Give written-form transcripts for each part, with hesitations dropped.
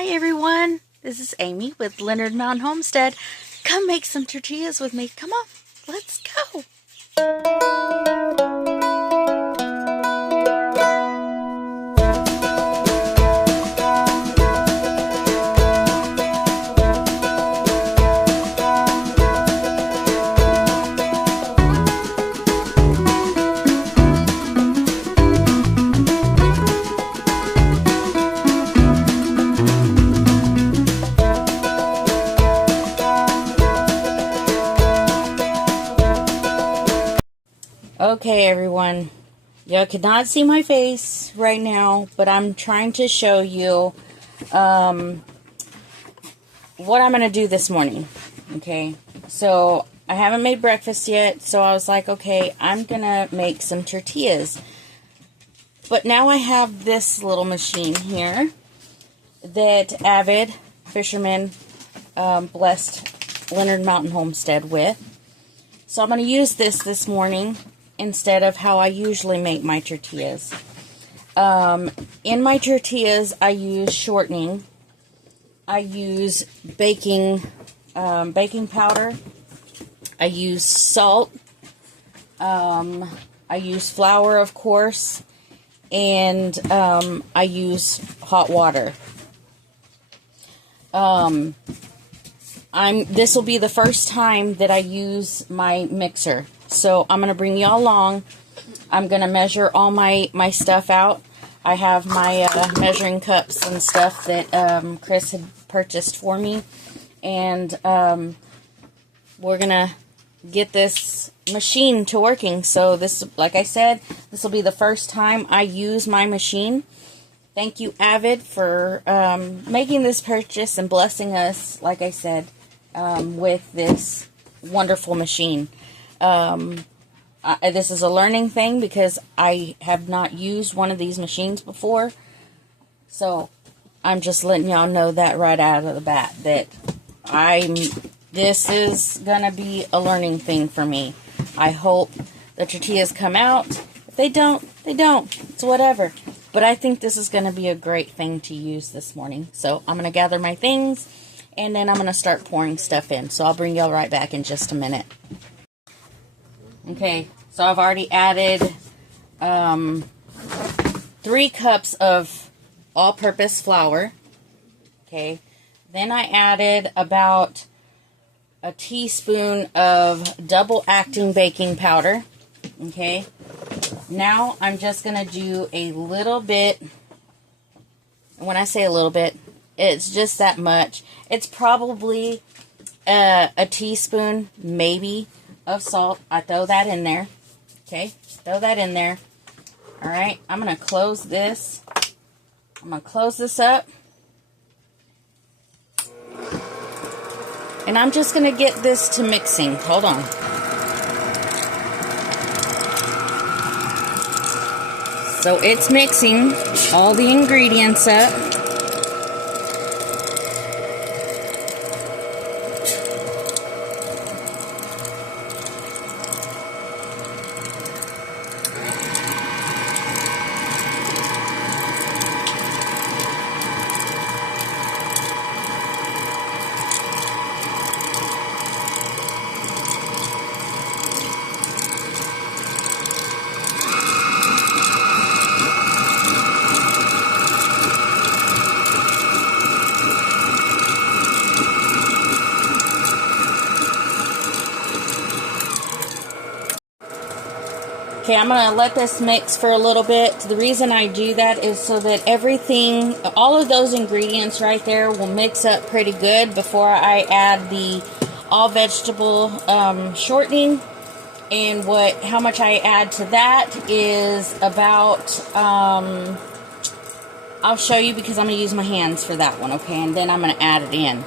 Hi everyone, this is Amy with Leonard Mountain Homestead. Come make some tortillas with me. Come on, let's go. Okay everyone, you cannot see my face right now, but I'm trying to show you what I'm going to do this morning. Okay, so I haven't made breakfast yet, so I was like, okay, I'm going to make some tortillas. But now I have this little machine here that Avid Fisherman blessed Leonard Mountain Homestead with. So I'm going to use this morning instead of how I usually make my tortillas. In my tortillas, I use shortening. I use baking powder. I use salt. I use flour, of course, and I use hot water. This will be the first time that I use my mixer. So I'm going to bring y'all along. I'm going to measure all my stuff out. I have my measuring cups and stuff that Chris had purchased for me. And we're going to get this machine to working. So this, like I said, this will be the first time I use my machine. Thank you, Avid, for making this purchase and blessing us, like I said, with this wonderful machine. This is a learning thing because I have not used one of these machines before. So I'm just letting y'all know that right out of the bat that this is gonna be a learning thing for me. I hope the tortillas come out. If they don't, they don't. It's whatever. But I think this is gonna be a great thing to use this morning. So I'm gonna gather my things and then I'm gonna start pouring stuff in. So I'll bring y'all right back in just a minute. Okay, so I've already added 3 cups of all-purpose flour. Okay, then I added about a teaspoon of double-acting baking powder. Okay, now I'm just going to do a little bit. When I say a little bit, it's just that much. It's probably a teaspoon, maybe, of salt. I throw that in there. Okay, throw that in there. Alright, I'm going to close this. I'm going to close this up. And I'm just going to get this to mixing. Hold on. So it's mixing all the ingredients up. Okay, I'm going to let this mix for a little bit. The reason I do that is so that everything, all of those ingredients right there will mix up pretty good before I add the all-vegetable shortening. And how much I add to that is about, I'll show you because I'm going to use my hands for that one, okay? And then I'm going to add it in.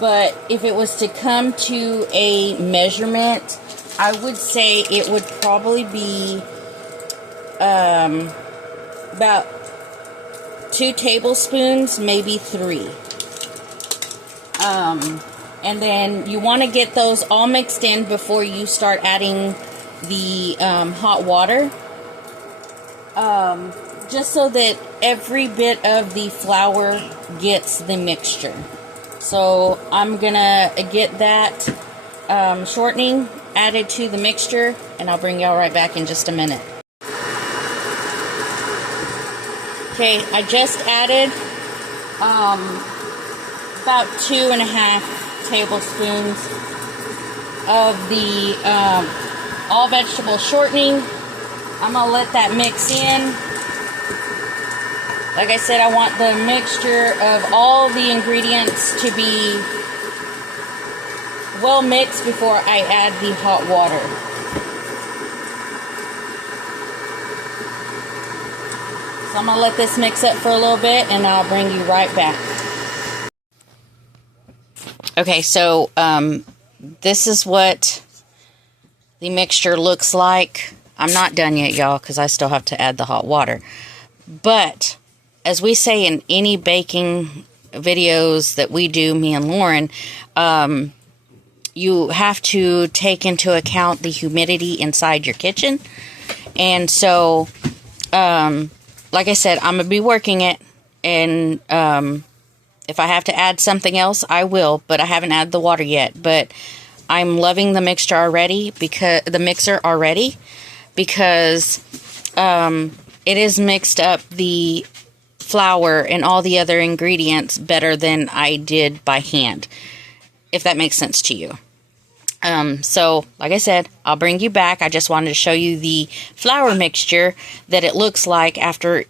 But if it was to come to a measurement, I would say it would probably be about 2 tablespoons, maybe 3. And then you want to get those all mixed in before you start adding the hot water. just so that every bit of the flour gets the mixture. So I'm gonna get that shortening added to the mixture, and I'll bring y'all right back in just a minute. Okay, I just added about 2.5 tablespoons of the all vegetable shortening. I'm gonna let that mix in. Like I said, I want the mixture of all the ingredients to be well mixed before I add the hot water. So I'm going to let this mix up for a little bit, and I'll bring you right back. Okay, so this is what the mixture looks like. I'm not done yet, y'all, because I still have to add the hot water. But as we say in any baking videos that we do, me and Lauren, you have to take into account the humidity inside your kitchen. And so, like I said, I'm going to be working it. And if I have to add something else, I will. But I haven't added the water yet. But I'm loving the mixture already, because it has mixed up the flour and all the other ingredients better than I did by hand, if that makes sense to you. So, like I said, I'll bring you back. I just wanted to show you the flour mixture that it looks like after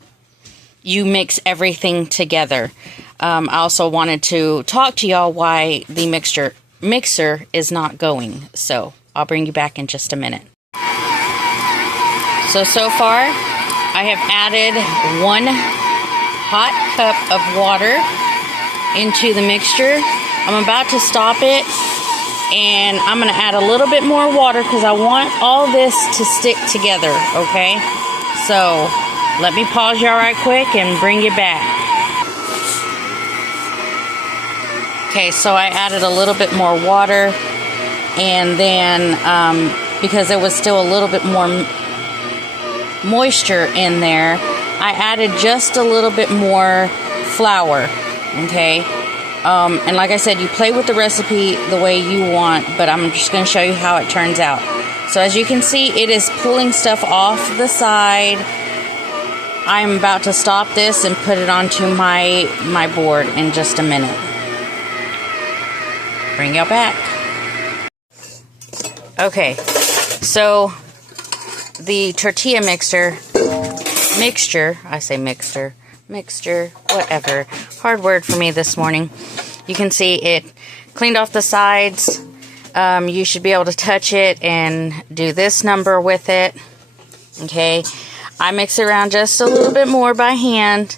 you mix everything together. I also wanted to talk to y'all why the mixer is not going. So, I'll bring you back in just a minute. So far, I have added 1 hot cup of water into the mixture. I'm about to stop it, and I'm going to add a little bit more water because I want all this to stick together, okay? So, let me pause y'all right quick and bring you back. Okay, so I added a little bit more water, and then because there was still a little bit more moisture in there, I added just a little bit more flour, okay? And like I said, you play with the recipe the way you want, but I'm just going to show you how it turns out. So as you can see, it is pulling stuff off the side. I'm about to stop this and put it onto my board in just a minute. Bring y'all back. Okay, so the tortilla mixture, whatever, hard word for me this morning. You can see it cleaned off the sides. You should be able to touch it and do this number with it. Okay, I mix it around just a little bit more by hand.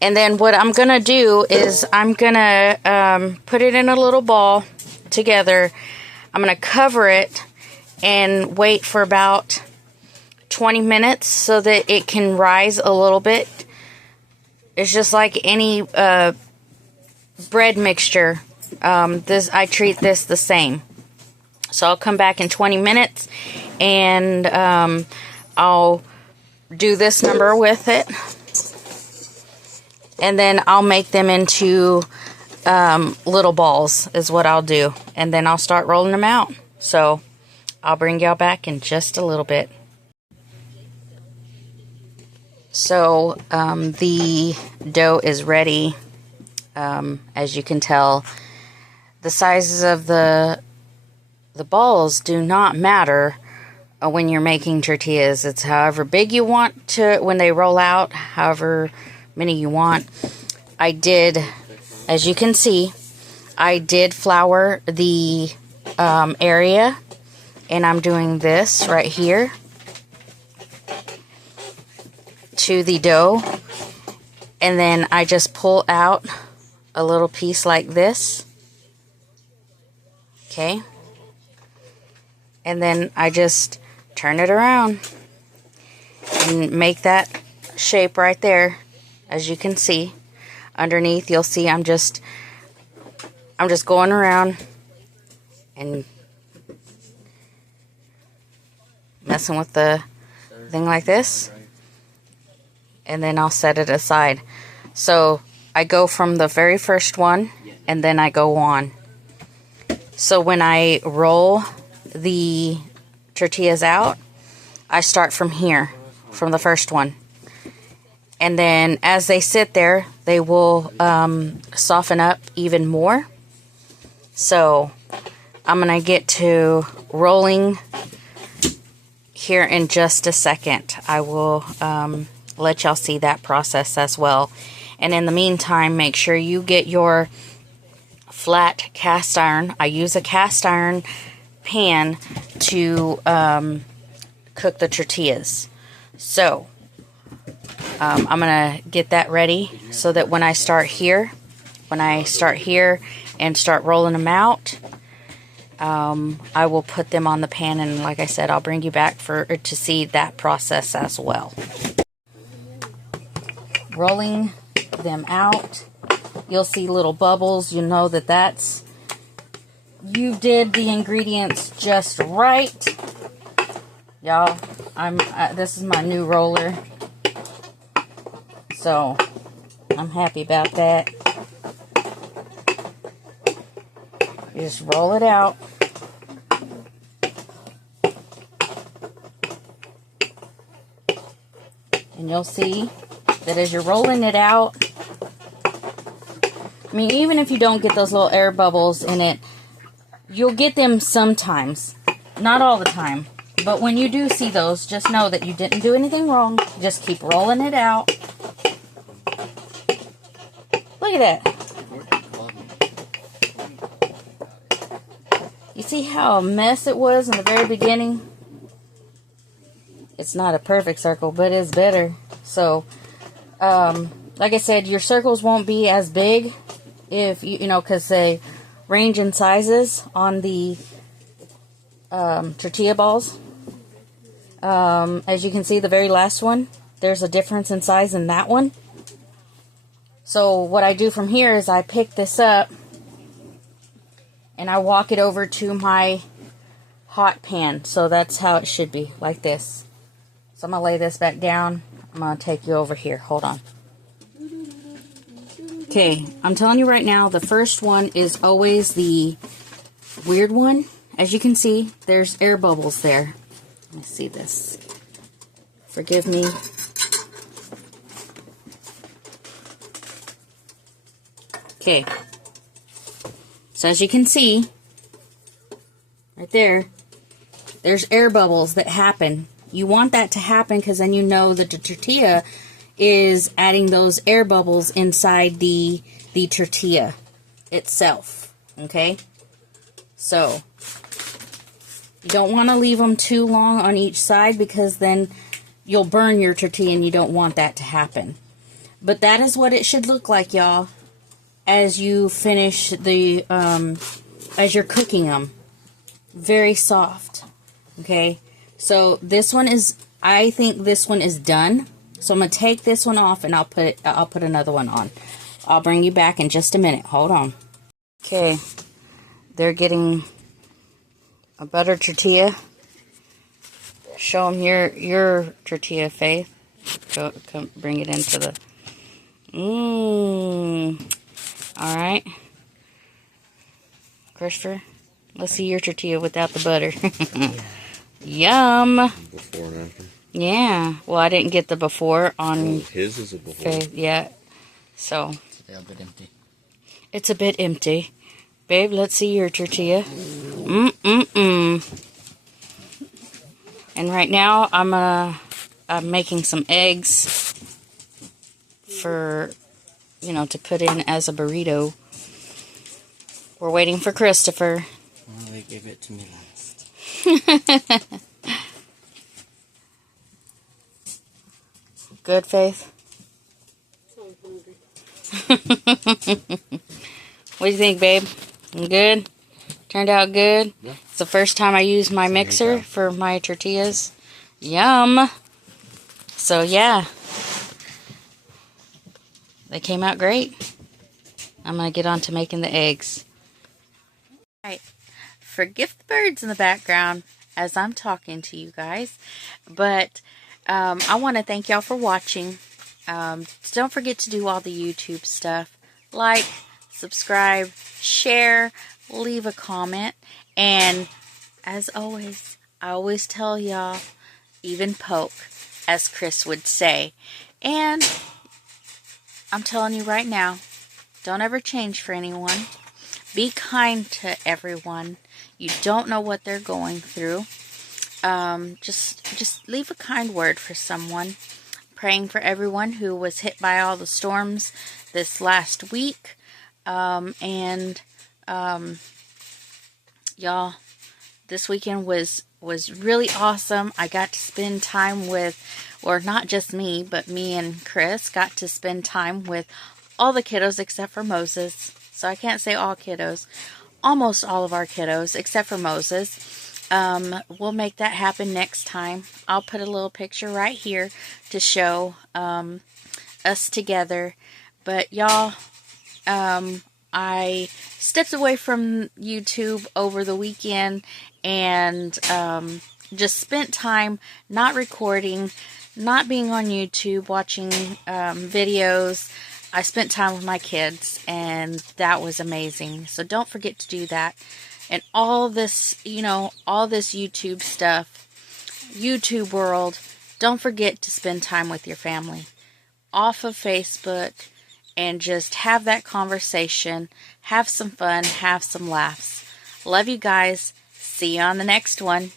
And then what I'm going to do is I'm going to put it in a little ball together. I'm going to cover it and wait for about 20 minutes so that it can rise a little bit. It's just like any bread mixture. I treat this the same. So I'll come back in 20 minutes and I'll do this number with it. And then I'll make them into little balls is what I'll do. And then I'll start rolling them out. So I'll bring y'all back in just a little bit. So the dough is ready. As you can tell, the sizes of the balls do not matter when you're making tortillas. It's however big you want to when they roll out, however many you want. I did, as you can see, I did flour the area, and I'm doing this right here to the dough, and then I just pull out a little piece like this, okay, and then I just turn it around and make that shape right there. As you can see underneath, you'll see I'm just going around and messing with the thing like this. and then I'll set it aside. So I go from the very first one, and then I go on. So when I roll the tortillas out, I start from here, from the first one. And then as they sit there, they will soften up even more. So I'm going to get to rolling here in just a second. I will let y'all see that process as well. And in the meantime, make sure you get your flat cast iron. I use a cast iron pan to cook the tortillas. So I'm gonna get that ready so that when I start here and start rolling them out, I will put them on the pan, and like I said, I'll bring you back to see that process as well. Rolling them out, you'll see little bubbles. You know that you did the ingredients just right, y'all. This is my new roller, so I'm happy about that. You just roll it out. And you'll see that as you're rolling it out, I mean, even if you don't get those little air bubbles in it, you'll get them sometimes. Not all the time. But when you do see those, just know that you didn't do anything wrong. Just keep rolling it out. Look at that. You see how a mess it was in the very beginning? It's not a perfect circle, but it's better. So, like I said, your circles won't be as big if you know, because they range in sizes on the tortilla balls. As you can see, the very last one, there's a difference in size in that one. So what I do from here is I pick this up and I walk it over to my hot pan. So that's how it should be, like this. So I'm going to lay this back down. I'm going to take you over here. Hold on. Okay, I'm telling you right now, the first one is always the weird one. As you can see, there's air bubbles there. Let me see this. Forgive me. Okay. So as you can see, right there, there's air bubbles that happen. You want that to happen because then you know that the tortilla is adding those air bubbles inside the tortilla itself. Okay? So, you don't want to leave them too long on each side because then you'll burn your tortilla and you don't want that to happen. But that is what it should look like, y'all, as you finish the, as you're cooking them. Very soft. Okay? So this one is, I think this one is done. So I'm going to take this one off and I'll put another one on. I'll bring you back in just a minute. Hold on. Okay. They're getting a butter tortilla. Show them your tortilla, Faith. Come bring it into the... All right. Christopher, let's see your tortilla without the butter. Yum. Before and after. Yeah. Well, I didn't get the before on... His is a before. Faith. Yeah. So... It's a little bit empty. It's a bit empty. Babe, let's see your tortilla. And right now, I'm making some eggs for, you know, to put in as a burrito. We're waiting for Christopher. Well, they gave it to me last. Good, Faith? What do you think, babe? Good? Turned out good? Yeah. It's the first time I used my mixer for my tortillas. Yum! So, yeah. They came out great. I'm going to get on to making the eggs. Alright. Forgive the birds in the background as I'm talking to you guys. But I want to thank y'all for watching. Don't forget to do all the YouTube stuff. Like, subscribe, share, leave a comment. And as always, I always tell y'all, even poke, as Chris would say. And I'm telling you right now, don't ever change for anyone. Be kind to everyone. You don't know what they're going through. Just leave a kind word for someone. Praying for everyone who was hit by all the storms this last week. Y'all, this weekend was really awesome. I got to spend time with, or not just me, but me and Chris got to spend time with all the kiddos except for Moses. So I can't say all kiddos. Almost all of our kiddos except for Moses. We'll make that happen next time. I'll put a little picture right here to show us together. But y'all, I stepped away from YouTube over the weekend and just spent time not recording, not being on YouTube, watching videos. I spent time with my kids, and that was amazing. So don't forget to do that. And all this, all this YouTube stuff, YouTube world, don't forget to spend time with your family off of Facebook and just have that conversation, have some fun, have some laughs. Love you guys. See you on the next one.